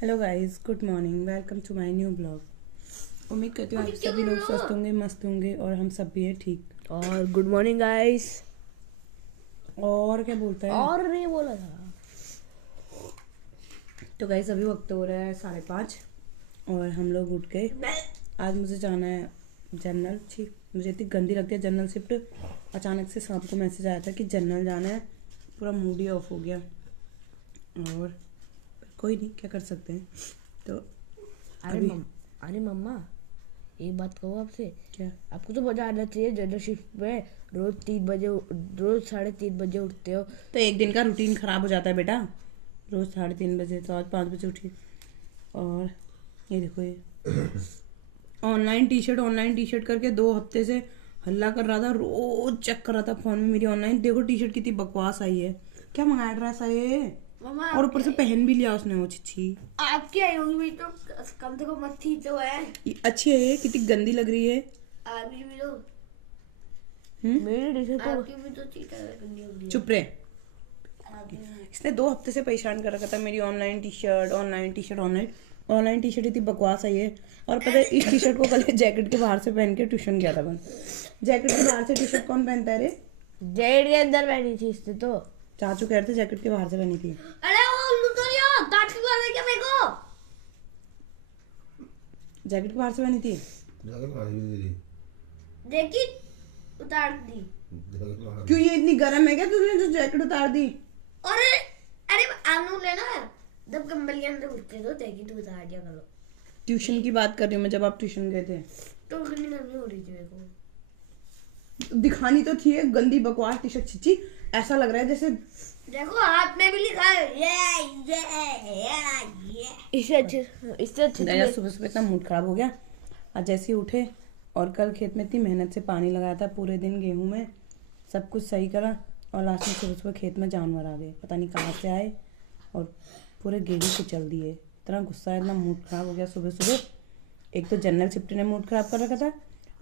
Hello guys, good morning, welcome to my new blog. उम्मीद करती हूँ आप सभी लोग स्वस्थ होंगे, मस्त होंगे और हम सब भी है ठीक। और गुड मॉर्निंग गाइस। और क्या बोलता है और नहीं बोला था। तो गाइस अभी वक्त हो रहा है 5:30 और हम लोग उठ गए। आज मुझे जाना है जनरल। ठीक, मुझे इतनी गंदी लगती है जनरल शिफ्ट। अचानक से शाम को मैसेज आया था कि जनरल जाना है, पूरा मूड ही ऑफ हो गया। और कोई नहीं, क्या कर सकते हैं। तो अरे मम्मा, एक बात कहूँ आपसे। क्या? आपको तो मजा आना चाहिए जनरल शिफ्ट में। रोज 3:30 बजे उठते हो। तो एक दिन का रूटीन खराब हो जाता है बेटा। रोज 3:30 बजे, तो आज 5 बजे उठी। और ये देखो, ये ऑनलाइन टी शर्ट करके 2 हफ्ते से हल्ला कर रहा था, रोज चेक कर रहा था फोन में मेरी ऑनलाइन। देखो टी शर्ट कितनी बकवास आई है, क्या मंगाया ड्रेस है ये। और ऊपर से पहन भी लिया उसने वो। छिछी, आपकी आई होगी भी तो कम से कम अच्छी तो है। अच्छी है ये, कितनी गंदी लग रही है। आपकी भी तो मेरी टी शर्ट आपकी भी तो ठीक है, गंदी हो गई। चुप रहे। इसने 2 हफ्ते से परेशान कर रखा था मेरी online T shirt online T shirt इतनी बकवास आई है। और पता है, इस टी शर्ट को कल जैकेट के बाहर से पहन के ट्यूशन गया था। जैकेट के बाहर से टी शर्ट कौन पहनता है रे? जैकेट के अंदर पहनी थी इसने तो। चाचू कह रहे थे जैकेट के बाहर से पहनी थी। अरे वो लुटोरिया काट के मार क्या मेरे को। जैकेट के बाहर से पहनी थी। देखी उतार दी। क्यों, ये इतनी गर्म है क्या तुमने जो जैकेट उतार दी? अरे अरे आनू लेना जब कंबल के अंदर उठते तो देखी तू उतार दिया करो। ट्यूशन की बात कर रही हूँ मैं, जब आप ट्यूशन गए थे तो गर्मी हो रही थी मेरे को। दिखानी तो थी गंदी बकवास टी शर्ट। छिची, ऐसा लग रहा है जैसे देखो हाथ में भी लिखा है ये। इससे अच्छे सुबह सुबह इतना मूड खराब हो गया। आज जैसे ही उठे और कल खेत में इतनी मेहनत से पानी लगाया था, पूरे दिन गेहूं में सब कुछ सही करा और लास्ट में सुबह सुबह खेत में जानवर आ गए, पता नहीं कहाँ से आए और पूरे गेहूं कुचल दिए। इतना गुस्सा, इतना मूड खराब हो गया सुबह सुबह। एक तो जनरल शिफ्ट ने मूड खराब कर रखा था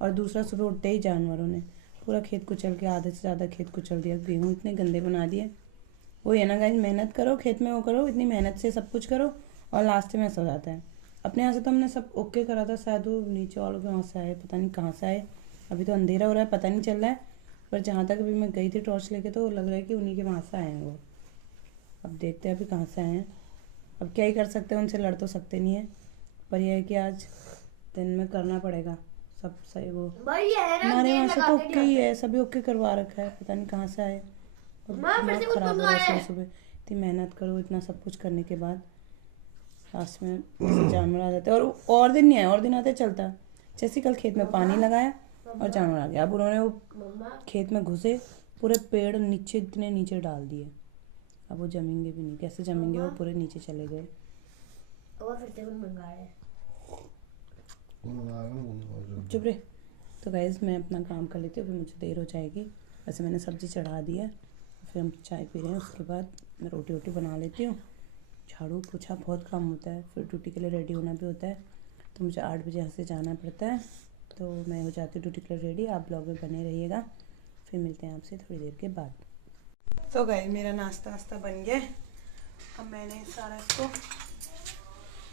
और दूसरा सुबह उठते ही जानवरों ने पूरा खेत कुचल के, आधे से ज़्यादा खेत कुचल दिया। गेहूँ इतने गंदे बना दिए। वो है ना गाइस, मेहनत करो खेत में, वो करो, इतनी मेहनत से सब कुछ करो और लास्ट में ऐसा हो जाता है। अपने यहाँ से तो हमने सब ओके करा था, शायद वो नीचे वालों के वहाँ से आए, पता नहीं कहाँ से आए। अभी तो अंधेरा हो रहा है, पता नहीं चल रहा है। पर जहाँ तक अभी मैं गई थी टॉर्च लेके, तो लग रहा है कि उन्हीं के वहाँ से आए हैं वो। अब देखते हैं अभी कहाँ से आए हैं। अब क्या ही कर सकते हैं, उनसे लड़ तो सकते नहीं है। पर यह है कि आज दिन में करना पड़ेगा सब सही। वो हमारे वहाँ से तो ओके ही है, सभी ओके करवा रखा है, पता नहीं कहाँ से आए। दिमाग खराब हो रहा है सुबह सुबह। इतनी मेहनत करो, इतना सब कुछ करने के बाद लास्ट में जानवर आ जाते हैं। और दिन नहीं आए, और दिन आते चलता। जैसे कल खेत में पानी लगाया और जानवर आ गया। अब उन्होंने वो खेत में घुसे, पूरे पेड़ नीचे, इतने नीचे डाल दिए। अब वो जमेंगे भी नहीं, कैसे जमेंगे, वो पूरे नीचे चले गए। चुप रहे। तो गाइस मैं अपना काम कर लेती हूँ, फिर मुझे देर हो जाएगी। वैसे मैंने सब्जी चढ़ा दी है, फिर हम चाय पी रहे हैं। उसके बाद मैं रोटी वोटी बना लेती हूँ। झाड़ू पोछा बहुत काम होता है, फिर ड्यूटी के लिए रेडी होना भी होता है। तो मुझे 8 बजे यहाँ से जाना पड़ता है, तो मैं हो जाती हूँ ड्यूटी के लिए रेडी। आप ब्लॉग में बने रहिएगा, फिर मिलते हैं आपसे थोड़ी देर के बाद। तो गाइस मेरा नाश्ता बन गया। अब मैंने सारा इसको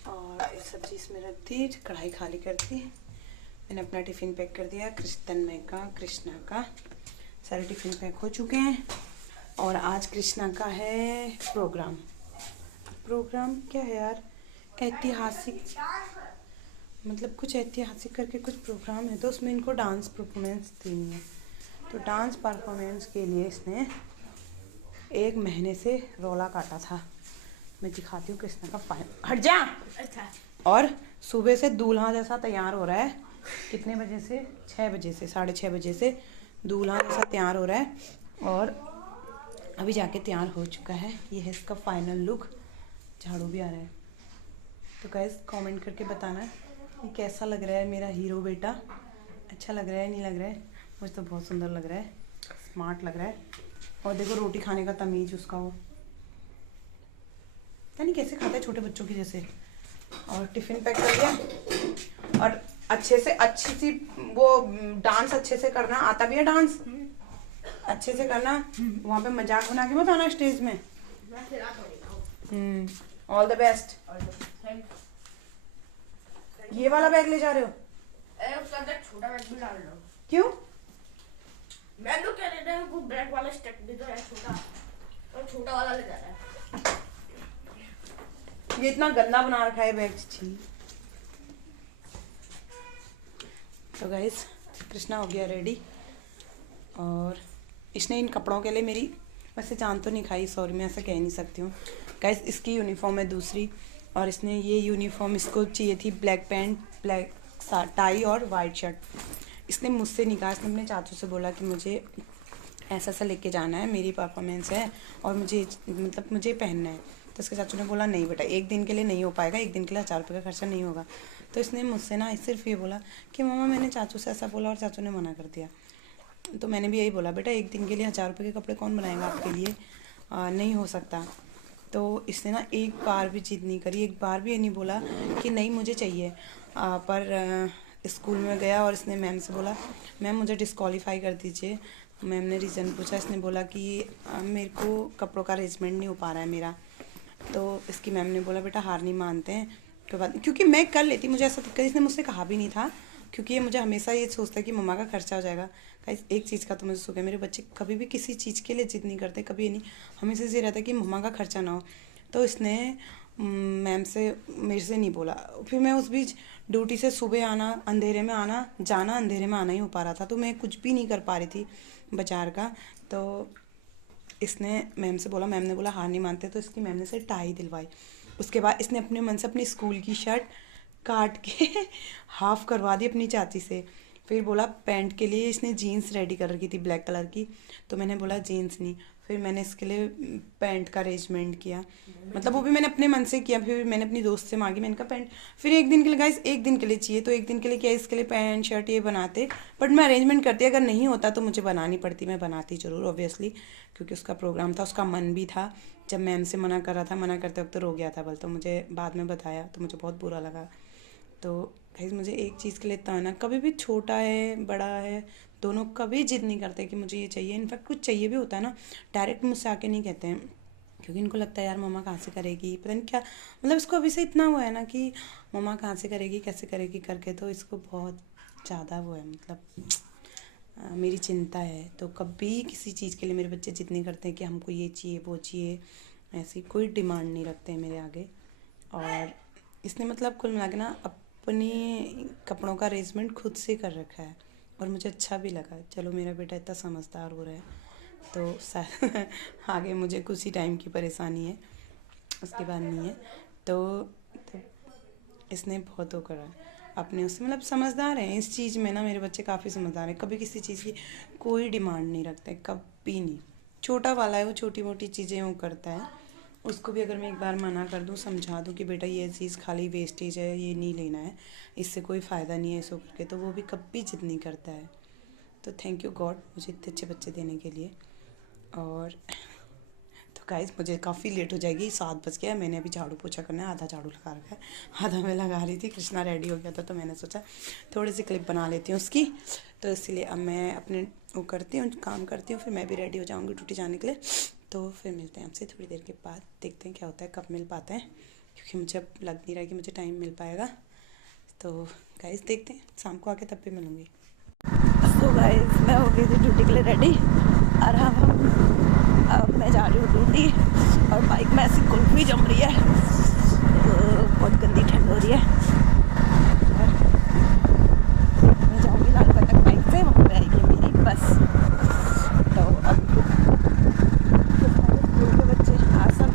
और सब्जी इसमें रख दी, कढ़ाई खाली कर दी। मैंने अपना टिफ़िन पैक कर दिया, तन्मय का, कृष्णा का, सारे टिफ़िन पैक हो चुके हैं। और आज कृष्णा का है प्रोग्राम क्या है यार, ऐतिहासिक, मतलब कुछ ऐतिहासिक करके कुछ प्रोग्राम है, तो उसमें इनको डांस परफॉर्मेंस देनी है। तो डांस परफॉर्मेंस के लिए इसने 1 महीने से रौला काटा था। मैं दिखाती हूँ कृष्णा का फाइन। हट जा। अच्छा। और सुबह से दूल्हा जैसा तैयार हो रहा है। कितने बजे से? 6 बजे से, 6:30 बजे से दूल्हा जैसा तैयार हो रहा है और अभी जाके तैयार हो चुका है। ये है इसका फाइनल लुक। झाड़ू भी आ रहा है। तो गाइस कमेंट करके बताना कि कैसा लग रहा है मेरा हीरो बेटा। अच्छा लग रहा है, नहीं लग रहा है? मुझे तो बहुत सुंदर लग रहा है, स्मार्ट लग रहा है। और देखो रोटी खाने का तमीज उसका, वो पता नहीं कैसे खाता है, छोटे बच्चों की जैसे। और टिफ़िन पैक कर दिया। और अच्छे सी वो डांस अच्छे से करना आता भी है, डांस अच्छे से करना। वहाँ पे मजाक बना के मत आना स्टेज में। All the best. ये वाला बैग ले जा रहे हो? उसका अंदर छोटा बैग भी डाल लो। क्यों? मैं तो कह रहा था वो ब्लैक वाला स्टेप भी तो है छोटा, और छोटा वाला ले जा रहा है। ये इतना गंदा बना रखा है बैग। छी। तो गाइस कृष्णा हो गया रेडी, और इसने इन कपड़ों के लिए मेरी वैसे जान तो नहीं खाई, सॉरी मैं ऐसा कह नहीं सकती हूँ। गाइस इसकी यूनिफॉर्म है दूसरी, और इसने ये यूनिफॉर्म इसको चाहिए थी ब्लैक पैंट, ब्लैक टाई और वाइट शर्ट। इसने मुझसे नहीं कहा, इसने अपने चाचू से बोला कि मुझे ऐसा सा लेके जाना है, मेरी परफॉर्मेंस है और मुझे मतलब मुझे पहनना है। तो इसके चाचू ने बोला नहीं बेटा, एक दिन के लिए नहीं हो पाएगा, एक दिन के लिए 1000 रुपये का खर्चा नहीं होगा। तो इसने मुझसे ना सिर्फ ये बोला कि मम्मा मैंने चाचू से ऐसा बोला और चाचू ने मना कर दिया। तो मैंने भी यही बोला बेटा एक दिन के लिए 1000 रुपये के कपड़े कौन बनाएगा आपके लिए, नहीं हो सकता। तो इसने ना एक बार भी जिद नहीं करी, एक बार भी ये नहीं बोला कि नहीं मुझे चाहिए। पर स्कूल में गया और इसने मैम से बोला मैम मुझे डिस्क्वालीफाई कर दीजिए। मैम ने रीज़न पूछा, इसने बोला कि मेरे को कपड़ों का अरेंजमेंट नहीं हो पा रहा है मेरा। तो इसकी मैम ने बोला बेटा हार नहीं मानते हैं तो बात, क्योंकि मैं कर लेती, मुझे ऐसा दिक्कत इसने मुझसे कहा भी नहीं था, क्योंकि ये मुझे हमेशा ये सोचता है कि मम्मा का खर्चा हो जाएगा। एक चीज़ का तो मुझे सुख है, मेरे बच्चे कभी भी किसी चीज़ के लिए जिद नहीं करते, कभी नहीं, हमेशा ये रहता है कि मम्मा का खर्चा ना हो। तो इसने मैम से मेरे से नहीं बोला। फिर मैं उस बीच ड्यूटी से सुबह आना, अंधेरे में आना जाना, अंधेरे में आना ही हो पा रहा था, तो मैं कुछ भी नहीं कर पा रही थी बाजार का। तो इसने मैम से बोला, मैम ने बोला हार नहीं मानते, तो इसकी मैम ने से टाई दिलवाई। उसके बाद इसने अपने मन से अपनी स्कूल की शर्ट काट के हाफ करवा दी अपनी चाची से। फिर बोला पैंट के लिए इसने जीन्स रेडी कर रखी थी ब्लैक कलर की, तो मैंने बोला जीन्स नहीं, फिर मैंने इसके लिए पैंट का अरेंजमेंट किया, मतलब वो भी मैंने अपने मन से किया। फिर मैंने अपनी दोस्त से मांगी, मैंने कहा पैंट, फिर एक दिन के लिए गाइस एक दिन के लिए चाहिए, तो एक दिन के लिए क्या इसके लिए पैंट शर्ट ये बनाते, बट मैं अरेंजमेंट करती, अगर नहीं होता तो मुझे बनानी पड़ती, मैं बनाती ज़रूर ऑब्वियसली, क्योंकि उसका प्रोग्राम था, उसका मन भी था। जब मैम से मना कर रहा था, मना करते वक्त तो रो गया था बल, तो मुझे बाद में बताया तो मुझे बहुत बुरा लगा। तो गाइस मुझे एक चीज़ के लिए ताना, कभी भी छोटा है बड़ा है दोनों कभी जिद नहीं करते कि मुझे ये चाहिए। इनफैक्ट कुछ चाहिए भी होता है ना, डायरेक्ट मुझसे आके नहीं कहते हैं, क्योंकि इनको लगता है यार मम्मा कहाँ से करेगी, पता नहीं क्या, मतलब इसको अभी से इतना हुआ है ना कि मम्मा कहाँ से करेगी कैसे करेगी करके, तो इसको बहुत ज़्यादा वो है, मतलब मेरी चिंता है। तो कभी किसी चीज़ के लिए मेरे बच्चे जिद नहीं करते कि हमको ये चाहिए वो चाहिए, ऐसी कोई डिमांड नहीं रखते हैं मेरे आगे। और इसने मतलब कुल मिला के ना अपनी कपड़ों का अरेंजमेंट खुद से कर रखा है, और मुझे अच्छा भी लगा। चलो मेरा बेटा इतना समझदार हो रहा है, तो शायद आगे मुझे कुछ ही टाइम की परेशानी है, उसके बाद नहीं है। तो इसने बहुत वो करा अपने उससे, मतलब समझदार हैं इस चीज़ में ना, मेरे बच्चे काफ़ी समझदार हैं, कभी किसी चीज़ की कोई डिमांड नहीं रखते, कभी नहीं। छोटा वाला है वो छोटी मोटी चीज़ें वो करता है, उसको भी अगर मैं एक बार मना कर दूँ, समझा दूँ कि बेटा ये चीज़ खाली वेस्टेज है, ये नहीं लेना है, इससे कोई फ़ायदा नहीं है इसको करके, तो वो भी कभी जिद नहीं करता है। तो थैंक यू गॉड मुझे इतने अच्छे बच्चे देने के लिए। और तो गाइस मुझे काफ़ी लेट हो जाएगी, 7 बज गया, मैंने अभी झाड़ू पोछा करना है, आधा झाड़ू लगा रखा है, आधा मैं लगा रही थी। कृष्णा रेडी हो गया था, तो मैंने सोचा थोड़ी सी क्लिप बना लेती हूँ उसकी, तो इसलिए अब मैं अपने वो करती हूँ, काम करती हूँ, फिर मैं भी रेडी हो जाऊँगी ड्यूटी जाने के लिए। तो फिर मिलते हैं आपसे थोड़ी देर के बाद, देखते हैं क्या होता है, कब मिल पाते हैं, क्योंकि मुझे अब लग नहीं रहा कि मुझे टाइम मिल पाएगा। तो गाइस देखते हैं, शाम को आके तब भी मिलूँगी। तो गाइस मैं हो गई थी ड्यूटी के लिए रेडी, और अब मैं जा रही हूँ ड्यूटी, और बाइक में ऐसी कुल्फी जम रही है, तो बहुत गंदी ठंड हो रही है। मैं जाऊँगी लालबाग तक बाइक से, वहाँ पे आएगी मेरी बस। तो अब स्कूल के बच्चे आज सब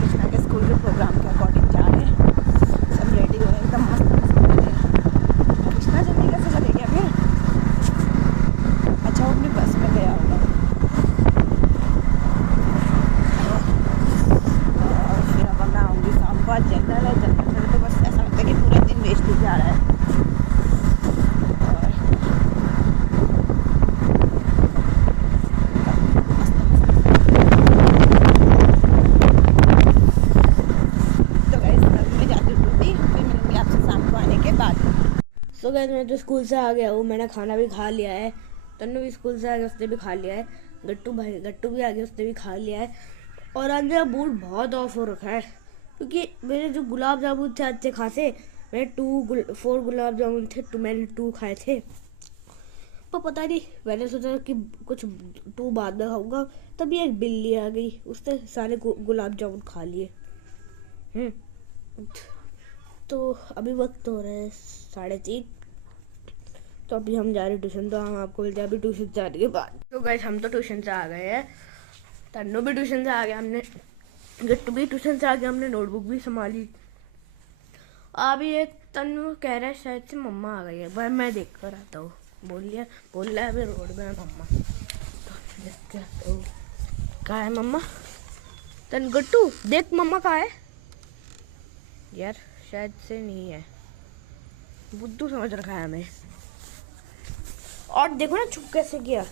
कृष्णा के स्कूल के प्रोग्राम के अकॉर्डिंग जा रहे हैं, सब रेडी हो एकदम मस्त कृष्णा जल्दी कैसे चले गया फिर, अच्छा वो अपनी बस में गया होगा। और फिर अब मैं आऊँगी शाम को, आज जनरल है, जनरल में तो बस ऐसा लगता है कि पूरा दिन वेस्ट ही जा रहा है। तो गाइस मैं तो स्कूल से आ गया हूँ, मैंने खाना भी खा लिया है, तन्नू भी स्कूल से आ गया उसने भी खा लिया है, गट्टू भी आ गया उसने भी खा लिया है। और आज मेरा मूड बहुत ऑफ हो रखा है, क्योंकि मेरे जो गुलाब जामुन थे अच्छे खासे, मैंने 4 गुलाब जामुन थे, मैंने 2 खाए थे। पर पता नहीं, मैंने सोचा कि कुछ 2 बाद में खाऊंगा, तभी एक बिल्ली आ गई, उसने सारे गुलाब जामुन खा लिए। तो अभी वक्त हो रहा है 3:30, तो अभी हम जा रहे हैं ट्यूशन। तो हम आपको मिलते हैं अभी ट्यूशन से आने के बाद। तो गाइस हम तो ट्यूशन से आ गए हैं, तन्नू भी ट्यूशन से आ गया, हमने गट्टू भी ट्यूशन से आ गया, हमने नोटबुक भी संभाली। अभी ये तन्नू कह रहा है शायद से मम्मा आ गई है, भाई मैं देख कर आता हूँ। बोल रहा है अभी रोड में है मम्मा, तो देख के आता हूँ कहाँ है मम्मा। तन गट्टू देख मम्मा कहाँ है यार, शायद से नहीं है, बुद्धू समझ रखा है हमें। और देखो ना चुप कैसे किया,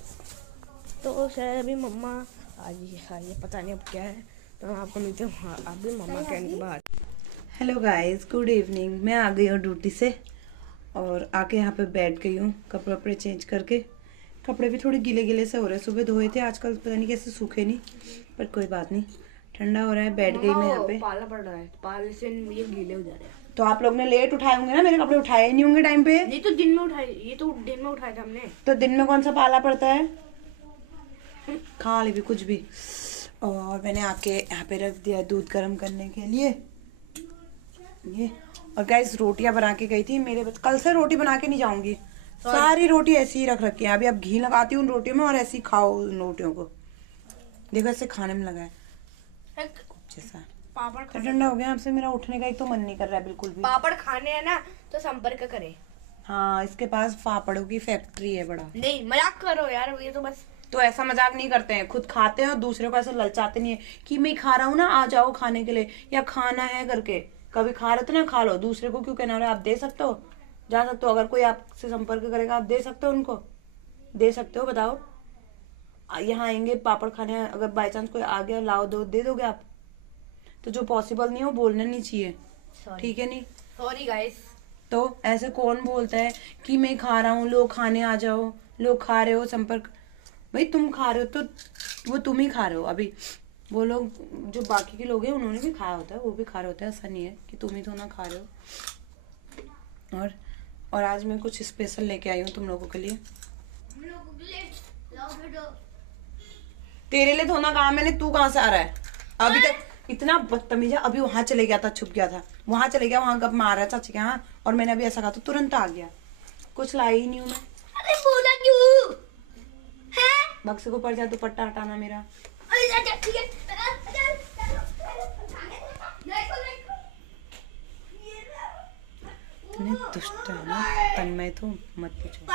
तो शायद अभी मम्मा आज आई, पता नहीं अब क्या है। तो मैं आपको मिलती हूँ अभी मम्मा कहने के बाद। Hello guys, good evening. मैं आ गई हूँ ड्यूटी से और आके यहाँ पे बैठ गई हूँ, कपड़े वपड़े चेंज करके। कपड़े भी थोड़े गीले गीले से हो रहे हैं, सुबह धोए थे, आजकल पता नहीं कैसे सूखे नहीं, पर कोई बात नहीं, ठंडा हो रहा है। बैठ गई मैं यहाँ पे, पाला पड़ रहा है, पाले से ये गीले हो जा रहे हैं। तो आप लोग ने लेट उठाए होंगे ना, मेरे कपड़े उठाए नहीं होंगे टाइम पे। नहीं तो दिन में उठाए, ये तो दिन में उठाया था हमने। तो दिन में कौन सा पाला पड़ता है, खा ली भी कुछ भी। और मैंने आके यहाँ पे रख दिया दूध गर्म करने के लिए ये। और गाइस रोटियां बना के गई थी मेरे, कल से रोटी बना के नहीं जाऊंगी, सारी रोटी ऐसी ही रख रखी है। अभी अब घी लगाती हूँ उन रोटियों में और ऐसी खाओ उन रोटियों को, देखो ऐसे खाने में लगा है जैसा। पापड़ ठंडा हो गया, आपसे मेरा उठने का एक तो मन नहीं कर रहा है बिल्कुल भी। पापड़ खाने हैं ना तो संपर्क करें। हाँ, इसके पास पापड़ों की फैक्ट्री है बड़ा। नहीं मजाक करो यार, ये तो बस। तो ऐसा मजाक नहीं करते हैं, खुद खाते हैं और दूसरे को ऐसे ललचाते नहीं है कि मैं खा रहा हूँ ना, आ जाओ खाने के लिए, या खाना है करके। कभी खा रहे तो ना खा लो, दूसरे को क्यों कहना। आप दे सकते हो, जा सकते हो, अगर कोई आपसे संपर्क करेगा आप दे सकते हो, उनको दे सकते हो। बताओ, यहाँ आएंगे पापड़ खाने, अगर बाई चांस कोई आ गया, लाओ दो, दे दोगे आप? तो जो पॉसिबल नहीं है वो बोलना नहीं चाहिए, ठीक है? नहीं सॉरी गाइस। तो ऐसे कौन बोलता है कि मैं खा रहा हूँ, लोग खाने आ जाओ, लोग खा रहे हो संपर्क। भाई तुम खा रहे हो तो वो तुम ही खा रहे हो, अभी वो लोग जो बाकी के लोग हैं उन्होंने भी खाया होता है, वो भी खा रहे होते हैं, ऐसा नहीं है कि तुम ही तो ना खा रहे हो। और आज मैं कुछ स्पेशल लेके आई हूँ तुम लोगों के लिए। तेरे लिए धोना कहा मैंने, तू कहाँ से आ रहा है? अभी तक इतना बदतमीज है, अभी वहां चले गया था, छुप गया था, वहां चले गया, वहां गप मार रहा चाची के यहाँ, और मैंने अभी ऐसा कहा तो तुरंत आ गया। कुछ लाई ही नहीं हूँ मैं। अरे बोला क्यों है? बक्से को पड़ जाए दुपट्टा हटाना मेरा। इतने दुष्ट है ना तन्मय, तो मत पूछो।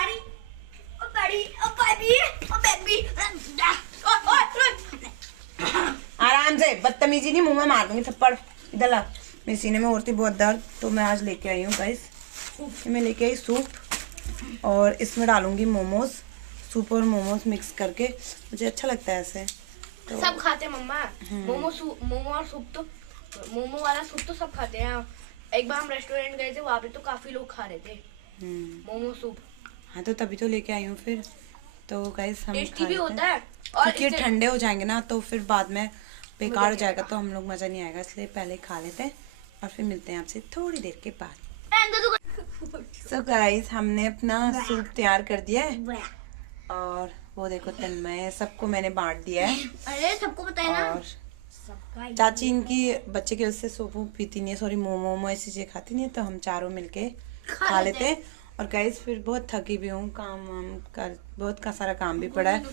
आराम से, बदतमीजी नहीं, मुंह में मार दूंगी थप्पड़। इधर ला, मेरे सीने में होती बहुत दर्द, तो मैं आज लेके आई हूँ गाइस, मैं लेके आई सूप, और इसमें डालूंगी मोमोज। सूप और मोमोज मिक्स करके, मुझे अच्छा लगता है ऐसे। तो सब खाते हैं मम्मा, मोमो और सूप तो, मोमो वाला सूप तो सब खाते हैं। एक बार हम रेस्टोरेंट गए थे, वहाँ पे तो काफी लोग खा रहे थे मोमो सूप। हाँ, तो तभी तो लेके आई हूँ फिर। तो गाइस हम टेस्टी भी होता है, और क्योंकि ठंडे हो जाएंगे ना तो फिर बाद में बेकार हो जाएगा, तो हम लोग मजा नहीं आएगा, इसलिए पहले खा लेते हैं और फिर मिलते हैं आपसे थोड़ी देर के बाद। सो गाइस हमने अपना सूप तैयार कर दिया है, और वो देखो तन्मय, सबको मैंने बांट दिया है। अरे सबको पता है ना, और चाची इनकी बच्चे की वजह से सूप पीती नहीं है, सॉरी मोमो ऐसी चीजें खाती नहीं है, तो हम चारों मिलके खा लेते हैं। और गाइस फिर बहुत थकी भी हूँ, काम वाम कर, बहुत का सारा काम भी पड़ा है,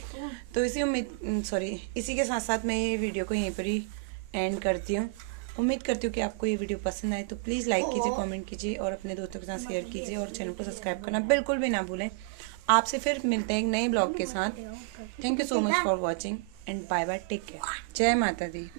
तो इसी के साथ साथ मैं ये वीडियो को यहीं पर ही एंड करती हूँ। उम्मीद करती हूँ कि आपको ये वीडियो पसंद आए, तो प्लीज़ लाइक कीजिए, कमेंट कीजिए, और अपने दोस्तों के साथ शेयर कीजिए, और चैनल को सब्सक्राइब करना बिल्कुल भी ना भूलें। आपसे फिर मिलते हैं एक नए ब्लॉग के साथ। Thank you so much for watching and bye bye, take care, जय माता दी।